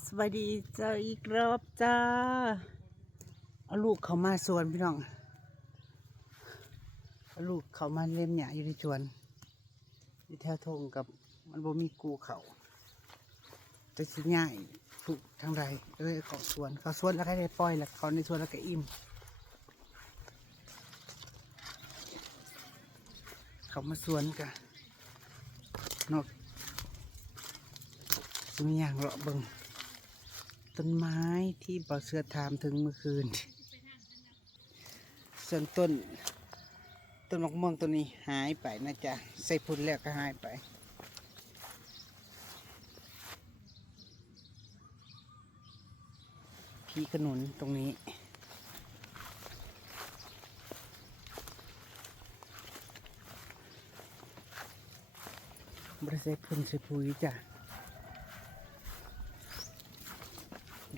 สวัสดีเจ้าอีกรอบจ้า เอาลูกเขามาสวนพี่น้องเอาลูกเขามาเล่นหยาอยู่ในสวนอยู่แถวทงกับมันบ่มีกูเขาจะสิง่ายถูกทางใดเลยเขาสวนเขาสวนแล้วก็ได้ปล่อยแล้วเขาในสวนแล้วก็อิ่มเขามาสวนกันนอกจะมีอย่างเลาะเบิ่ง ต้นไม้ที่บ่อเสือถามถึงเมื่อคืน ส่วนต้น ต้นมะม่วงตัวนี้หายไปนะจ๊ะ ใส่พุ่นแล้วก็หายไป พี่ขนุนตรงนี้บริษัทพุ่นสิพุยจ้ะ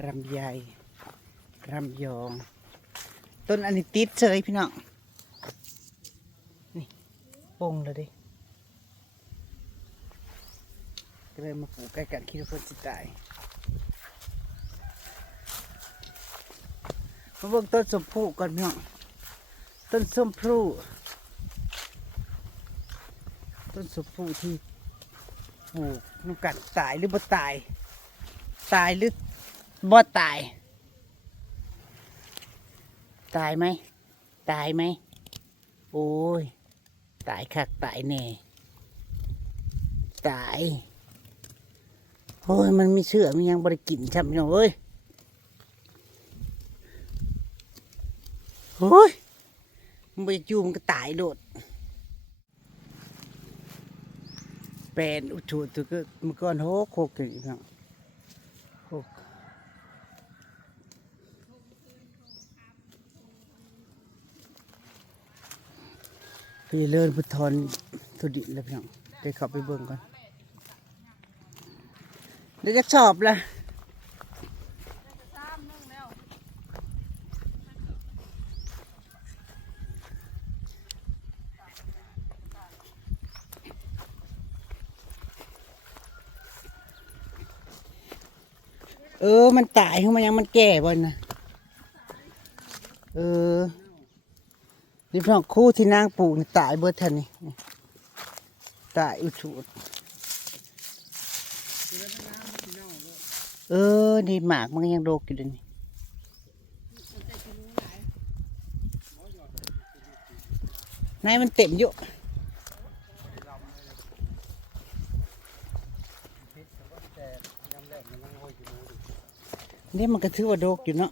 รำไยรำยอง ต้นอันนี้ติดเฉยพี่น้อง นี่ปงเลยดิก็เลยมาปลูกใกล้กันคิดว่าเพิ่นสิตายมาเบิ่งต้นสมพูก่อนพี่น้อง ต้นส้มพลูต้นสมพูที่ปลูกน้ำกัดตายหรือบ่ตาย ตายหรือ บ่ตาย ตายไหม ตายไหม โอ้ย ตายคักตายแน่ ตาย โอ้ย มันไมีเชื่อมันยังบริกินช่ำพี่น้องเอ้ย โอ้ย มันไปจูมก็ตายโดดเป็นอุจุตุก็เมื่อก่อนโหกโคกกันอีกแล้วโค พี่เลินพุทธรทุดิแล้วพี่น้องไปข้าไปเบิ่งก่อนเดี๋ยวจะสอบละเออ มันตายขึ้นมายังมันแก่บ่นะเออ พี่น้องคู่ที่นางปลูกนี่ตายเบิดทันนี่ตายอุชุดเออนี่หมากมันก็ยังโดกอยู่เลยนี่นายมันเต็มอยู่นี่มันก็ถือว่าโดกอยู่เนาะ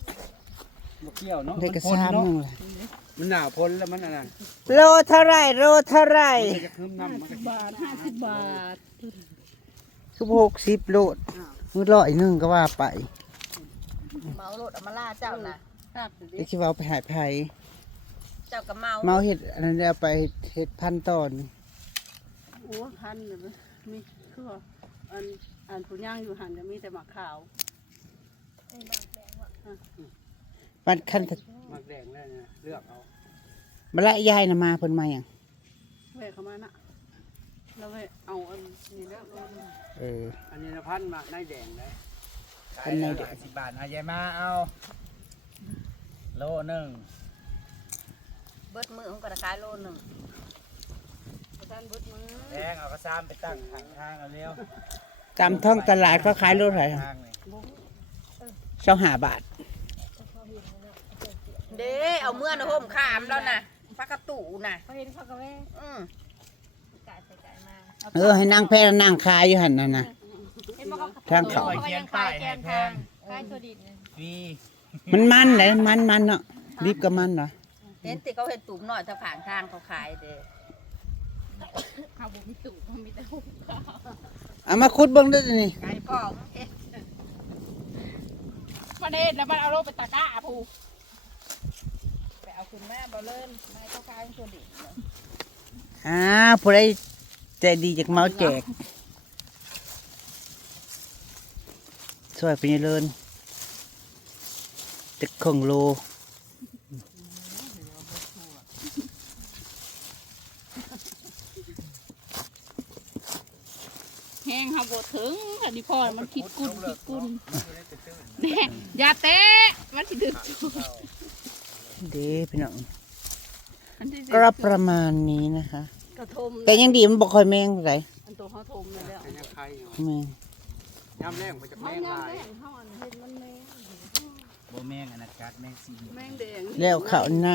บ่เกี่ยวเนาะได้กระมันซ้ำพ้นนึงเนาะเลย มันหนาวพ้นแล้วมันอันนั้นโลเท่าไรโลเท่าไรมันจะคืมน้ำมันก็บาทห้าสิบบาทคือหกสิบโลดมือร้อยหนึงก็ว่าไปเมาโลดเอามาล่าเจ้านะไอ้ที่ว่าเอาไปหายไผ่เจ้ากับเมาเมาเห็ดอันนั้นเอาไปเห็ดพันตอนโอ้พันเลยมั้ยมีคือว่าอันอันผู้ย่างอยู่หันจะมีแต่หมักขาว มันขั้นมักแดงแล้วเนี่ยเลือกเอามาละยายนะมาเพิ่นมาอย่างเว้ยเข้ามาน่ะแล้วเว้ยเอาอันนี้แล้วเอาอันนี้เออ อันนี้นะพันมากนายแดงเลยพันนายแดงสิบบาทเอายายมาเอา โลหนึ่งเบิดมือของกระขายโลหนึ่งประธานบุตรมือแดงเอากระซ้ำไปตั้งข้างทางเอาเร็วตามท้องตลาดเขาขายโลเท่าไหร่ทางนี่เจ้าหาบาท เด้เอาเมื่อนะห่มขามแล้วนะพักกระตู่น่ะเขาเห็นเขากับแม่อืมเออให้นั่งแพ้นั่งขายอยู่หันนั่นนะเห็นบ่เขาทางเขาคอยเขียนป้ายให้แพงขายตัวดินฟรีมันมันเลยมันมันเนาะรีบกับมันเหรอเห็นติเขาเห็นตุ่มหน่อยทางผ่านทางเขาขายเด้เขาบุมีตู่เขามีแต่หุบขาวเอามาคุดเบิ้งด้วยนี่ขายพ่องเอ๊ะประเด็นแล้วมันเอาโลไปตะกร้าผูไปเอา ขึ้นมาบ่เลิ่นไม่เขาขายตัวดิอ่าผู้ใดใจดีจากเมาแจกช่วยไปเลินจะคงโลแห้งเขาบดถึงนี่พ่อมันคิดกุนคิดกุนแน่อย่าเตะมันสิดึก เด้พี่น้องอันที่ก็ประมาณนี้นะคะ กระทมแต่ยังดีมันบ่ค่อยแมงไรอันตัวเขาทมนั่นแหละเป็นยังไงอยู่แมงยำแรงมันจะเขาแม่งย่างลายแดงเขาอันเห็นมันแมงโบแม่งอนากัดแม่งซีแมงแดงแล้วข้าวหน้า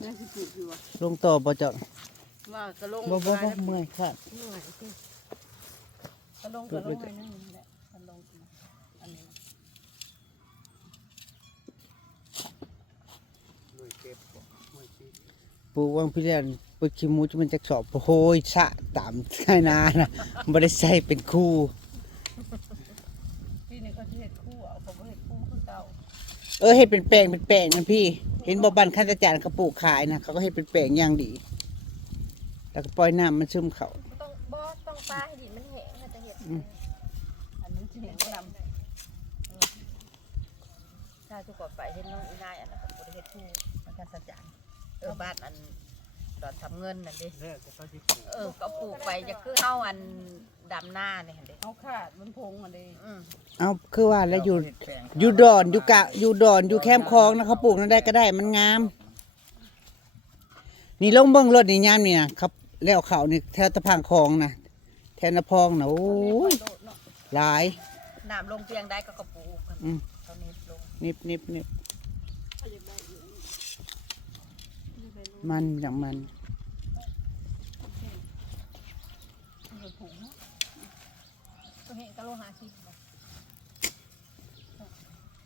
แมงสิจุดอยู่อะลงต่อบ่เจ้าว่ากระลงบ่บ่ไปบ่เมื่อยค่ะกระลงกระลงไปนั่นแหละกระลงอันนี้ หน่วยเก็บบ่หน่วยซี ปลูกวังพี่แล้วปลูกขี้หมูจะมันจะสอบโอ้ยสะตามไายนานะบ่ได้ใส่เป็นคู่พี่นี่ก็สิเฮ็ดคู่เอาเขาบ่เฮ็ดคู่คือเก่าเออเฮ็ดเป็นแปลงเป็นแปลงนะพี่ เห็นบ่บันขั้นตะจานเขาปลูกขายนะเขาก็เฮ็ดเป็นแปลงอย่างดี แล้วก็ปล่อยน้ำมันซึมเขาต้องบ่ต้องปลาให้ดินมันแห้งมันจะเห็ดอันนี้สิเห็นลำถ้าทุกคนไปเห็นน้องอีนายอันนั้นก็บ่ได้เฮ็ดคู่มันกันสัจจาน เออบ้านอันดอนทำเงินนั่นดิเลิกแต่เขาจะปลูกเออก็ปลูกไปจะคือเฮาอันดำหน้านี่หั่นเด้เอาขาดมันพงอันนี้อืมเอาคือว่าแล้วอยู่เฮ็ดแปลงอยู่ดอนอยู่กะอยู่ดอนอยู่แคมป์คลองนะเขาปลูกนั่นได้ก็ได้มันงาม นี่ลงเบิ้งรถนี่ยามนี่นะครับแล้วเขานี่แถวตะพังคลองนะแถวนาพองนะโอ้ยโดดเนาะหลาย น้ำลงเพียงได้ก็กระปลูกกันอืม เท่านี้ลงนิบนิบนิบ เขาอยากได้อยู่นี่ไปลง มันอย่างมันตัวเห็นก็โลหะสิบบ่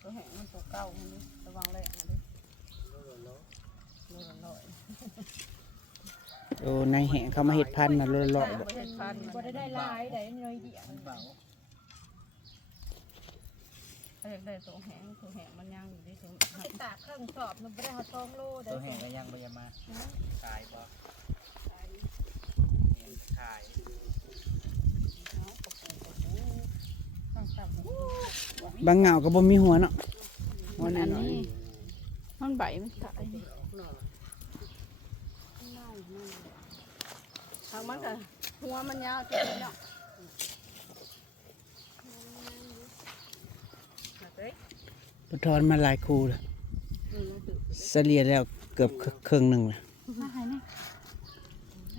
ตัวแห้งมันตัวเก่าอันนี้ระวังแรงอันนี้โลละร้อยโอ้ในแหงเขามาเห็ดพันธุ์นะลอะเลาะบ่บ่เฮ็ดพันธุ์บ่ได้ได้หลายได้น้อยเดียว มันเบาเขาอยากได้ตัวแห้งตัวแห้งมันย่างอยู่ที่ถึงสิตากเครื่องสอบมันบ่ได้เฮาต้องโลได้ตัวแห้งก็ยังบ่ยามาขายบ่แห้งขายบางเหงาก็บ่มีหัวเนาะหัวอันน้อยนี้มันใบมันตายทางมันก็หัวมันยาวจังเนาะ ๆปะทอนมาหลายคูเลยอืมมันถือเสลียแล้วเกือบครึ่งหนึ่งนะ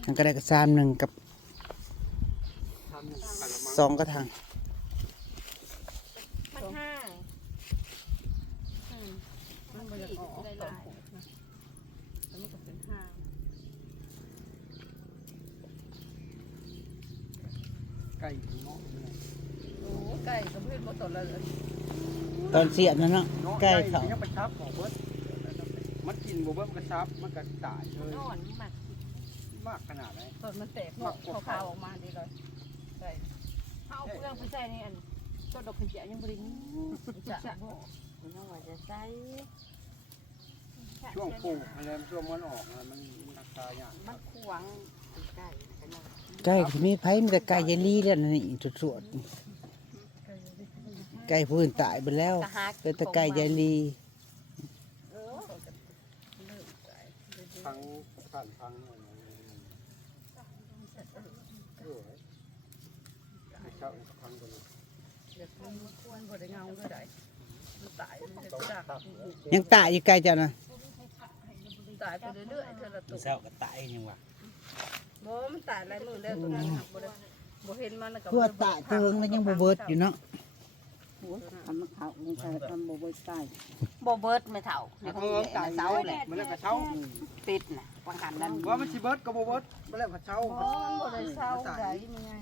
มันก็ได้กระซามหนึ่งกับทำหนึ่งกะละมังสองกระถางมันห้างมันบ่อยากออกได้หลายนะแล้วมันก็เป็นห้างไก่เนาะโอ้ไก่ก็เพิ่นบ่ตนละเลย ตอนเสียบนะเนาะเนาะใกล้เขายังไปทับของเบิดมันกินบ่เบิดมันก็ซับมันก็ตายเลยนอนมันมากขนาดไหนต้นมันแตกเนาะขาวๆออกมาดีเลยไก่เฮาเอาเครื่องไปใส่ในอันต้นดอกกระเจียยังบ่ได้มีจะบ่ยังว่าจะใส่ช่วงปลูกอะไรช่วงมันออกอะมันราคาอย่างมันขวางอันใกล้กันยังไก่ที่มีไผ่มีแต่ไก่ยายลี่แล้วนี่สวดๆนี่ ไก่ผู้อื่นตายไปแล้วกะฮักเป็นแต่ไก่ยายลีฟังผ่านฟังหน่อยเออให้เช่าฟังกันเลยเดี๋ยวมันควรบ่ได้เงาก็ได้มันตายมันจะจากยังตายอยู่ไก่เจ้านะตายไปเรื่อยๆเท่าละตัวเช้าก็ตายยังวะบ่มันตายหลายมื้อแล้วตัวนั้นหักบ่ได้บ่เห็นมันแล้วก็เพื่อตายเติงแล้วยังบ่เบิดอยู่เนาะ ทำมะขาวมันใช่ทำบ่บ่ตายบ่เบิดไม่เท่าเออตายเสาแหละมันแล้วก็เช้าปิดน่ะวางหันนั้นว่ามันสิเบิดก็บ่เบิดมันแล้วก็เช้าอ๋อมันบ่ได้เศร้าได้มันไง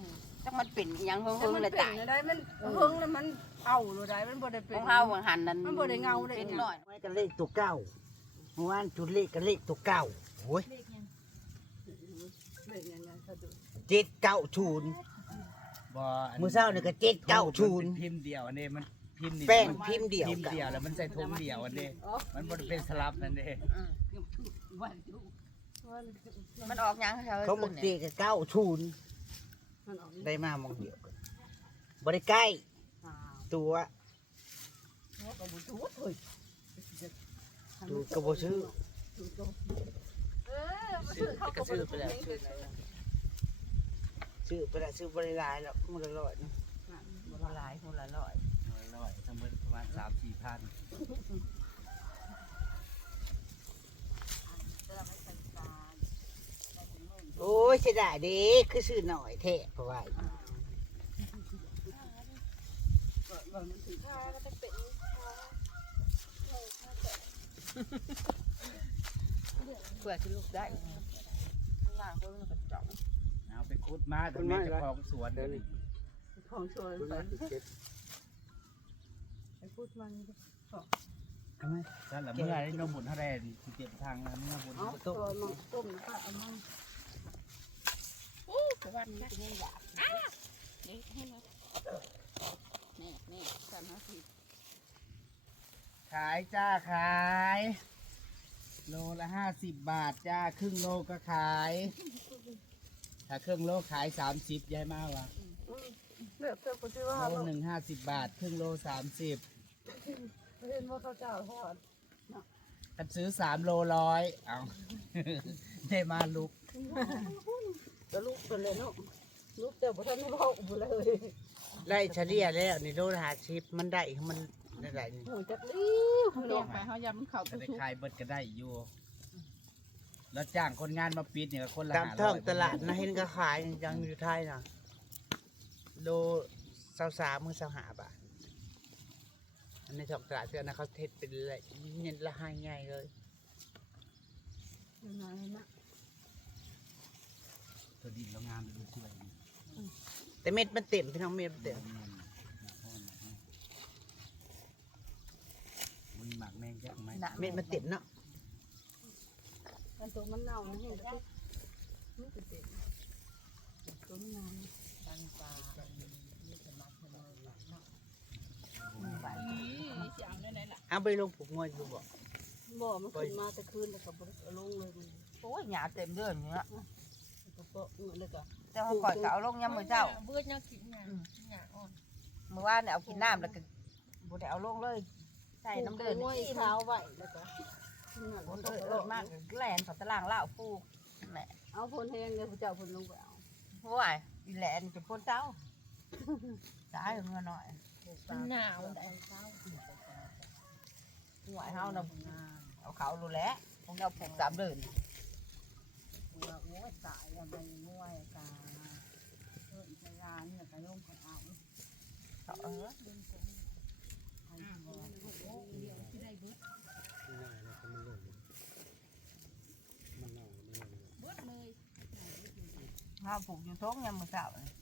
จักมันเป็นอิหยังเฮิแต่งมันๆเลยเป็นตายได้มันเฮิงแล้วมันเอาเลยได้มันบ่ได้เป็ขนองเฮาวางหันนั้นมันบ่ได้เงาได้เป็นอิหยังน้อยไว้กันเลขตัวเก้าเมื่อวานจุดเลขกันเลขตัวเก้าโอ้ยเป็นยังไงเขาดูเจ็ดเก้าศูนย์ บ่มื้อเช้านี่ก็เจ็ดเก้าศูนย์พิมพ์เดียวอันนี้มันพิมพ์นี่แป้งพิมพ์เดียวพิมพ์กันเดียวแล้วมันใส่ถุงเดียวอันนี้มันบ่ได้เป็นสลับนั่นเด้มันออกหยังเขาเขาบอกตีกับเก้าศูนย์มันออกได้มามองเดียวกันบ่ได้ใกล้ตัวตัวก็บ่ซื้อ เออมันถือเขาก็บ่ได้ซื้อ ไปละซื้อบริลายแล้วมูละร้อยเนาะบ่ละหลายคนละร้อยร้อยทั้งหมดประมาณสามสี่พันโอ้ยเสียดายเด้คือซื้อหน่อยแท้เพราะว่าเพื่อที่ลูกได้ข้างล่างเพิ่นมันก็เจาะเอา ไปคุดมาตรงนี้เจะของสวนเดี๋ยวนี้ของช่วยคุณไปมาสิเจ็ดไปพูดมันทำไมนั่นแหละเมื่อได้นมบุญเท่าไรสิเจ็บทางแล้วเมื่อบุญเอาตัวมาต้มก็เอามาวันนี้ก็ยังอยากนี่ให้มานี่นี่สามห้าสิบขายจ้าขาย โลละห้าสิบบาทจ้าครึ่งโลก็ขาย ถ้าครึ่งโลขายสามสิบยายมากวะเลือกเสื้อคนที่ว่าโลหนึ่งห้าสิบบาทครึ่งโลสามสิบเห็นว่าเขาเจ้าทอดกันซื้อสามโลร้อยเอาได้มาลุกจะลูกเป็นเลยเนาะลูกเจ้าบ่ทันได้บอกบ่เลยได้เฉลี่ยแล้วนี่โลละห้าสิบมันได้มันได้หลายนี่โอ้จักลิ้วเลี้ยงไปเฮายำมันเข้าก็ไปได้ทุกขายเบิดก็ได้อยู่ แล้วจ้างคนงานมาปิดเนี่ยก็คนละตามห้าท้ร้อองยตลาดนะเห็นก็ขายยังอยู่ไทยนะโลสาวสามมือสาวหาบาทอันในท้องตลาดเพื่อนนะเขาเทศเป็นละเงินละห้าใหญ่เลยน้อยนะตัวดินแล้วงานดูสวยดีแต่เม็ดมันเต็มพี่น้องเม็ดมันเต็มมันหมักแมงแยกไหมเม็ดมันเต็มเนาะ อันตัวมันเน่านี่เห็นจักมันจะเต็มตัวมันเน่าตันปลานี่จะมาเสนอเนาะเอาไปลงผูกงวยดูบอกบ่มันขึ้นมาแต่คืนแล้วก็บ่ลงเลยมันโอ้ยหยาเต็มเดือนเนี้ยก็เปาะเงินเลยก็แต่เขาก่อยก็เอาลงยามมื้อเช้าเบื่อเนาะกินหยังหยังอ่อนเมื่อวานเนี่ยเอากินน้ำแล้วก็บ่ได้เอาลงเลยใส่น้ำเดือดง่อยนี่เท้าไว้แล้วก็ คนเออเออมากแล่นเขาตะล่างเล่าปูนั่นแหละเอาพนแห้งเลยพระเจ้าพนลงไปเอาโอ้ยอีแหลนจะพ่นเจ้าจ่ายเงินหน่อยมันหนาวได้หัวเฮานะเอาเขารู้แล้วพวกเราผูกสามเดือนว่าโอ้ยตายแล้วไปง่วยกาเพิ่นพยานเนี่ยก็ลงก็เอา เขาเออ เบิดเลย เฮาผูกอยู่ท้องยามมื้อเช้าน่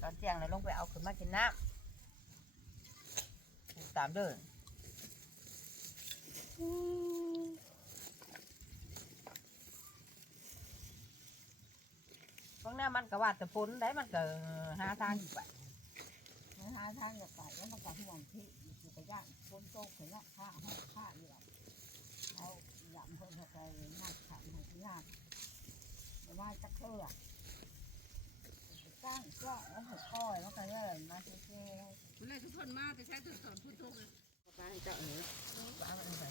ตอนเที่ยงเลยลงไปเอาขึ้นมากินน้ำผูกสามเดือนพวกนั้นมันก็ว่าแต่พ้นได้มันก็หาทางอยู่ไปมันหาทางกับไก่แล้วมันก็ห่วงที่อยู่กับย่างคนโตขึ้นละข้าให้ข้าอยู่แล้วเอาหยำเพิ่นเข้าไปนั่งขันให้ที่ยากแต่ว่าจักเทื่อน จ้างก็แล้วหัวก้อยมันก็เลยมาเท่ๆคุณเลยทุกคนมาแต่ใช้ตัวสอนพุทโธเลยไปเจ้าเอ๋ป้ามันไป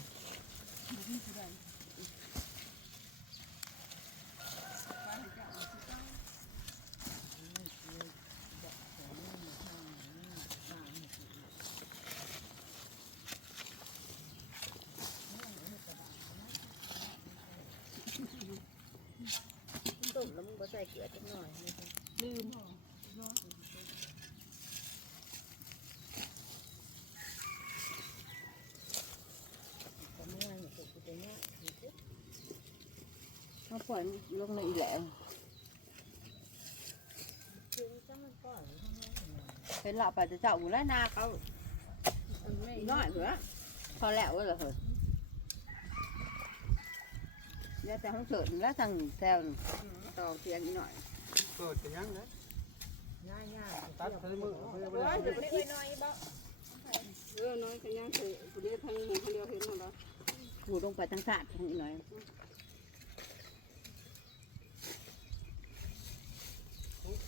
ต้มแล้วมึงก็ใส่เกลือจังหน่อยลืม อยลงในอีแหลงเป็นหลับไปจะเจ้าอยู่แล้วนาเขาน้อยเหรอพอแล้วเหรอเหรอแล้วแต่ห้องเสิร์ฟแล้วทางแซวต่อเสียงอีกหน่อยเกิดเป็นยังไงง่ายง่ายตัดใส่มือเพื่อไปโอ้ยเลยเดี๋ยวน้อยๆบ่เออน้อยก็ยังถือผู้เดียวทางหมู่คนเดียวเห็นหมดแล้วขูดลงไปทางศาสตร์ทางอีกหน่อย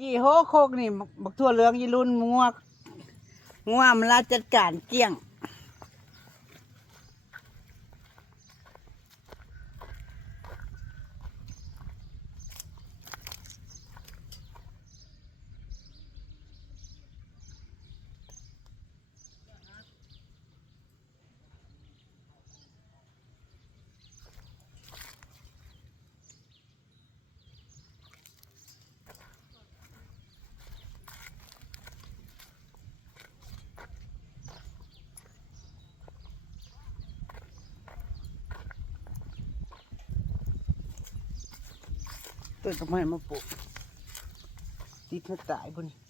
กี่โฮโคกนี่บักทั่วเหลืองยีรุ่นงัวงัวมลาจัดการเกลี้ยง ต้นทำไม้มาปลูกติดกระต่ายบนติ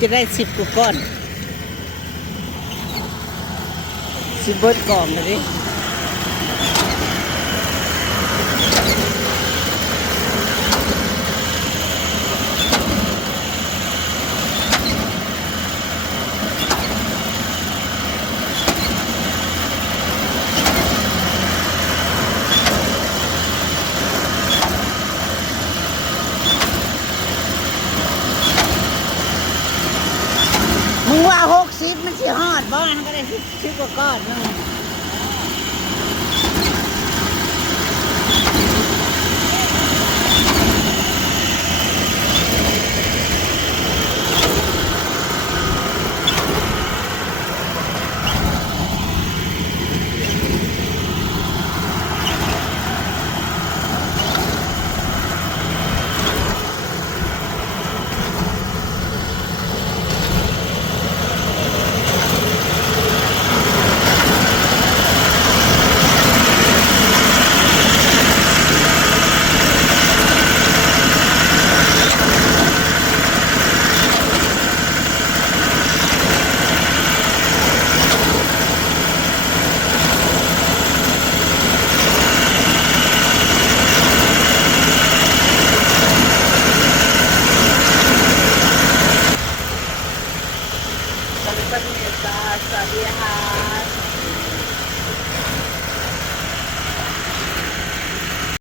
จะได้สิบกว่าก้อนสิบเบิร์ดกล่องเลย หกสิบมันสิฮอดบ้านก็ได้สิบสิบกว่าก้อนนึง